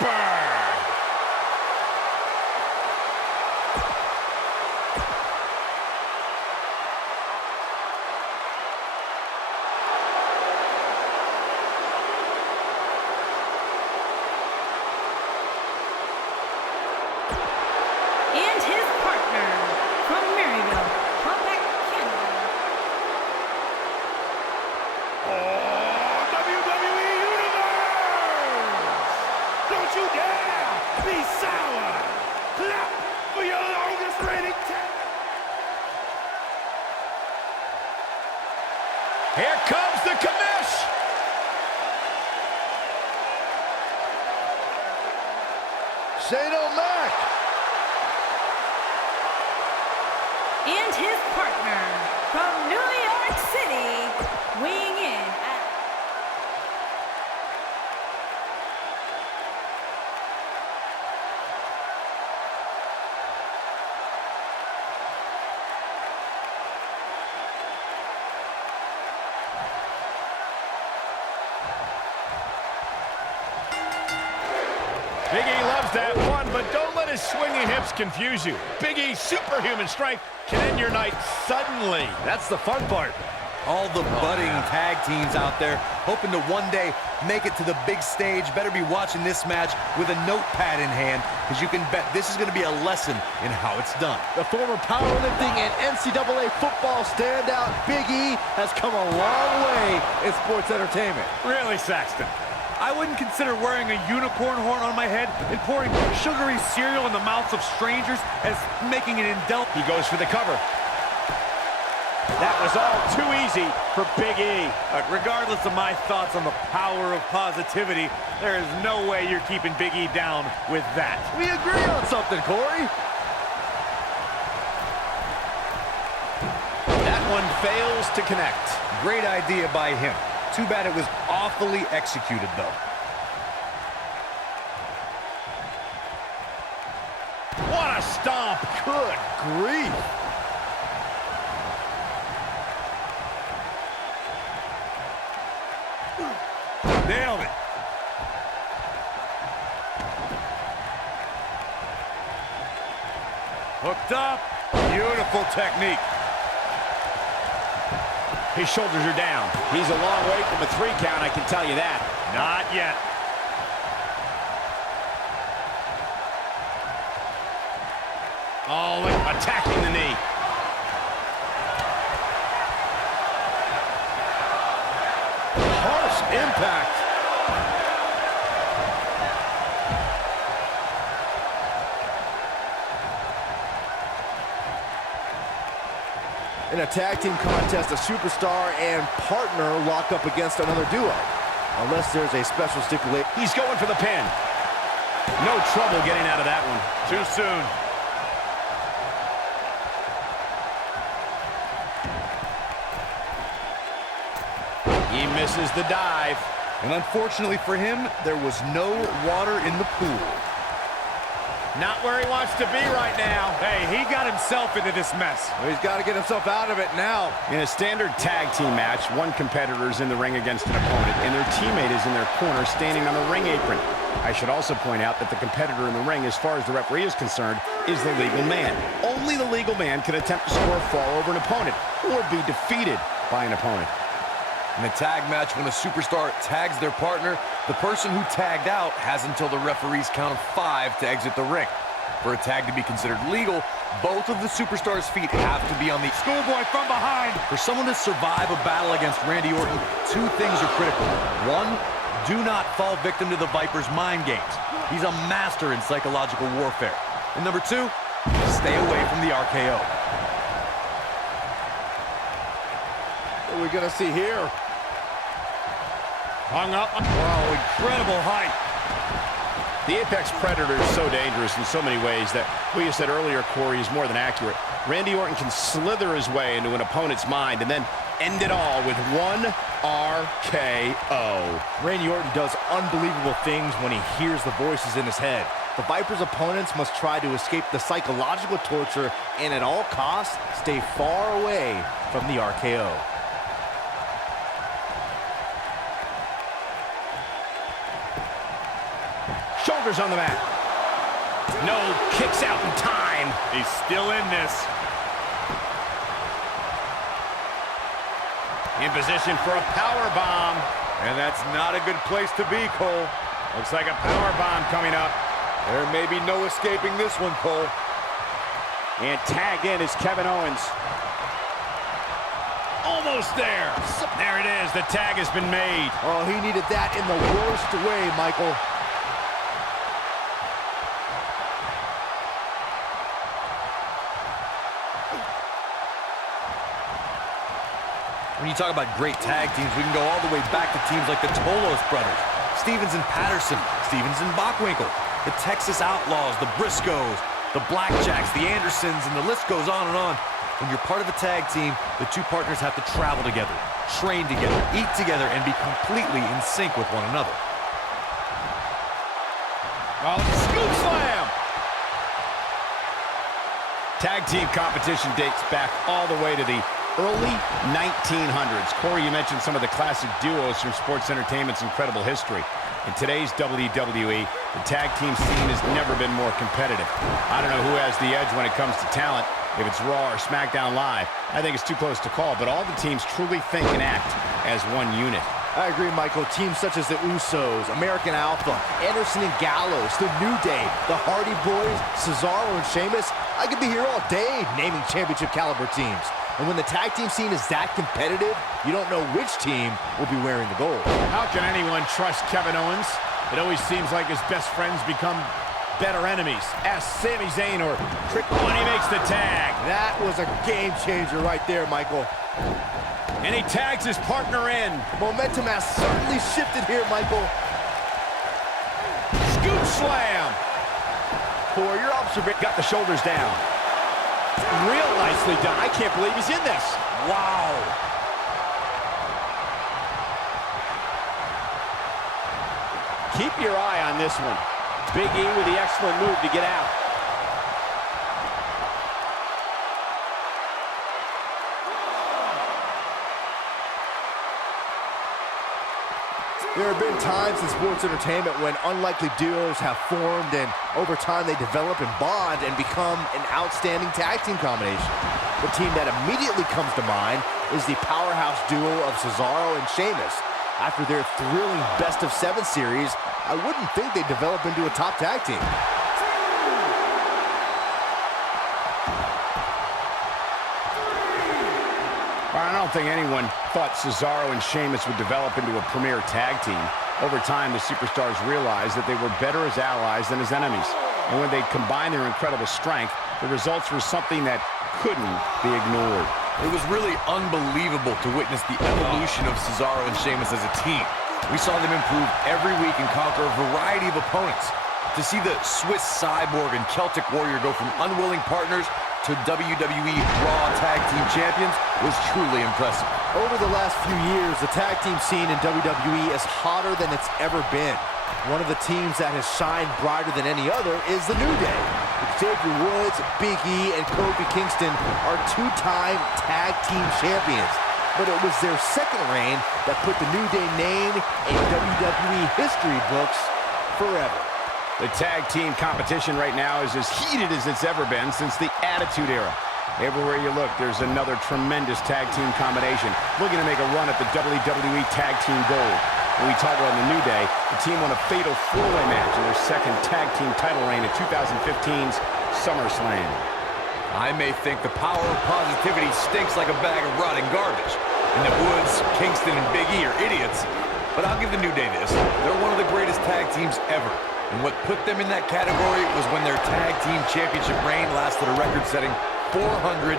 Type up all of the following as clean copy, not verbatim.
Sleeper! And his partner from Maryville, Quebec, Canada. Oh, WWE Universe! Don't you dare be sour! Clap for your longest reigning tag! Here comes the commish! Shane O'Mac! And his partner from New York City, weighing in at Biggie loves that one, but don't let his swinging hips confuse you. Biggie's superhuman strength can end your night suddenly. That's the fun part. All the budding tag teams out there hoping to one day make it to the big stage better be watching this match with a notepad in hand, because you can bet this is going to be a lesson in how it's done. The former powerlifting and NCAA football standout Big E has come a long way in sports entertainment. Really, Saxton? I wouldn't consider wearing a unicorn horn on my head and pouring sugary cereal in the mouths of strangers as making an indulgence. He goes for the cover. That was all too easy for Big E. Regardless of my thoughts on the power of positivity, there is no way you're keeping Big E down with that. We agree on something, Corey. That one fails to connect. Great idea by him. Too bad it was awfully executed, though. What a stomp. Good grief. Nailed it. Hooked up. Beautiful technique. His shoulders are down. He's a long way from a 3 count, I can tell you that. Not yet. Oh, attacking the knee. Harsh impact. In a tag team contest, a superstar and partner lock up against another duo, unless there's a special stipulation. He's going for the pin. No trouble getting out of that one. Too soon. He misses the dive. And unfortunately for him, there was no water in the pool. Not where he wants to be right now. Hey, he got himself into this mess. Well, he's got to get himself out of it now. In a standard tag team match, one competitor is in the ring against an opponent, and their teammate is in their corner standing on the ring apron. I should also point out that the competitor in the ring, as far as the referee is concerned, is the legal man. Only the legal man can attempt to score a fall over an opponent or be defeated by an opponent. In a tag match, when a superstar tags their partner, the person who tagged out has until the referee's count of 5 to exit the ring. For a tag to be considered legal, both of the superstars' feet have to be on the Schoolboy from behind. For someone to survive a battle against Randy Orton, 2 things are critical. 1, do not fall victim to the Viper's mind games. He's a master in psychological warfare. And number 2, stay away from the RKO. What are we going to see here? Hung up. Wow, incredible height. The Apex Predator is so dangerous in so many ways that what you said earlier, Corey, is more than accurate. Randy Orton can slither his way into an opponent's mind and then end it all with 1 RKO. Randy Orton does unbelievable things when he hears the voices in his head. The Viper's opponents must try to escape the psychological torture and at all costs stay far away from the RKO. Shoulder shoulders on the mat. No, kicks out in time. He's still in this. In position for a power bomb. And that's not a good place to be, Cole. Looks like a power bomb coming up. There may be no escaping this one, Cole. And tagged in is Kevin Owens. Almost there. There it is. The tag has been made. Oh, he needed that in the worst way, Michael. When you talk about great tag teams, we can go all the way back to teams like the Tolos brothers, Stevens and Patterson, Stevens and Bockwinkel, the Texas Outlaws, the Briscoes, the Blackjacks, the Andersons, and the list goes on and on. When you're part of a tag team, the two partners have to travel together, train together, eat together, and be completely in sync with one another. Oh, scoop slam! Tag team competition dates back all the way to the early 1900s. Corey, you mentioned some of the classic duos from sports entertainment's incredible history. In today's WWE, the tag team scene has never been more competitive. I don't know who has the edge when it comes to talent, if it's Raw or SmackDown Live. I think it's too close to call, but all the teams truly think and act as one unit. I agree, Michael. Teams such as the Usos, American Alpha, Anderson and Gallows, the New Day, the Hardy Boys, Cesaro and Sheamus. I could be here all day naming championship caliber teams. And when the tag team scene is that competitive, you don't know which team will be wearing the gold. How can anyone trust Kevin Owens? It always seems like his best friends become better enemies. Ask Sami Zayn or Trick when he makes the tag. That was a game changer right there, Michael. And he tags his partner in. Momentum has certainly shifted here, Michael. Scoop slam. For your observation, got the shoulders down. Real nicely done. I can't believe he's in this. Wow. Keep your eye on this one. Big E with the excellent move to get out. There have been times in sports entertainment when unlikely duos have formed, and over time they develop and bond and become an outstanding tag team combination. The team that immediately comes to mind is the powerhouse duo of Cesaro and Sheamus. After their thrilling best-of-7 series, I wouldn't think they'd develop into a top tag team. I don't think anyone thought Cesaro and Sheamus would develop into a premier tag team. Over time, the superstars realized that they were better as allies than as enemies. And when they combined their incredible strength, the results were something that couldn't be ignored. It was really unbelievable to witness the evolution of Cesaro and Sheamus as a team. We saw them improve every week and conquer a variety of opponents. To see the Swiss Cyborg and Celtic Warrior go from unwilling partners to WWE Raw Tag Team Champions was truly impressive. Over the last few years, the tag team scene in WWE is hotter than it's ever been. One of the teams that has shined brighter than any other is the New Day. Xavier Woods, Big E, and Kofi Kingston are two-time tag team champions. But it was their second reign that put the New Day name in WWE history books forever. The tag team competition right now is as heated as it's ever been since the Attitude Era. Everywhere you look, there's another tremendous tag team combination looking to make a run at the WWE Tag Team Gold. When we talk about the New Day, the team won a fatal four-way match in their second tag team title reign at 2015's SummerSlam. I may think the power of positivity stinks like a bag of rotting garbage, and that Woods, Kingston, and Big E are idiots, but I'll give the New Day this. They're one of the greatest tag teams ever. And what put them in that category was when their tag team championship reign lasted a record-setting 483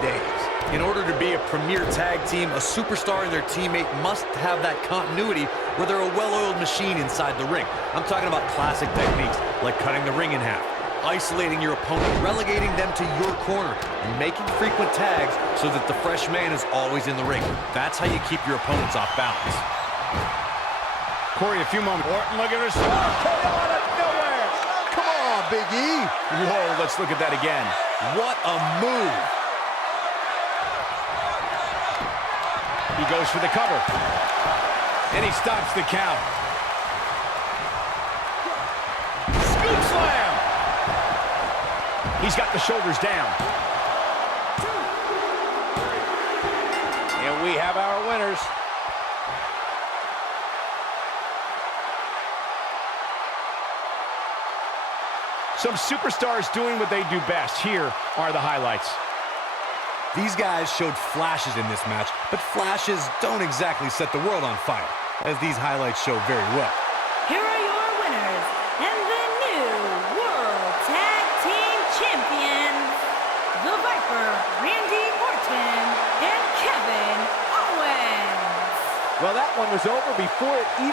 days. In order to be a premier tag team, a superstar and their teammate must have that continuity where they're a well-oiled machine inside the ring. I'm talking about classic techniques like cutting the ring in half, isolating your opponent, relegating them to your corner, and making frequent tags so that the fresh man is always in the ring. That's how you keep your opponents off balance. Corey, a few moments. Orton, look at this. Oh, out of nowhere. Come on, Big E. Whoa, let's look at that again. What a move. He goes for the cover. And he stops the count. Scoop slam. He's got the shoulders down. And we have our winners. Some superstars doing what they do best. Here are the highlights. These guys showed flashes in this match, but flashes don't exactly set the world on fire, as these highlights show very well. Here are your winners and the new World Tag Team Champions, the Viper, Randy Orton, and Kevin Owens. Well, that one was over before it even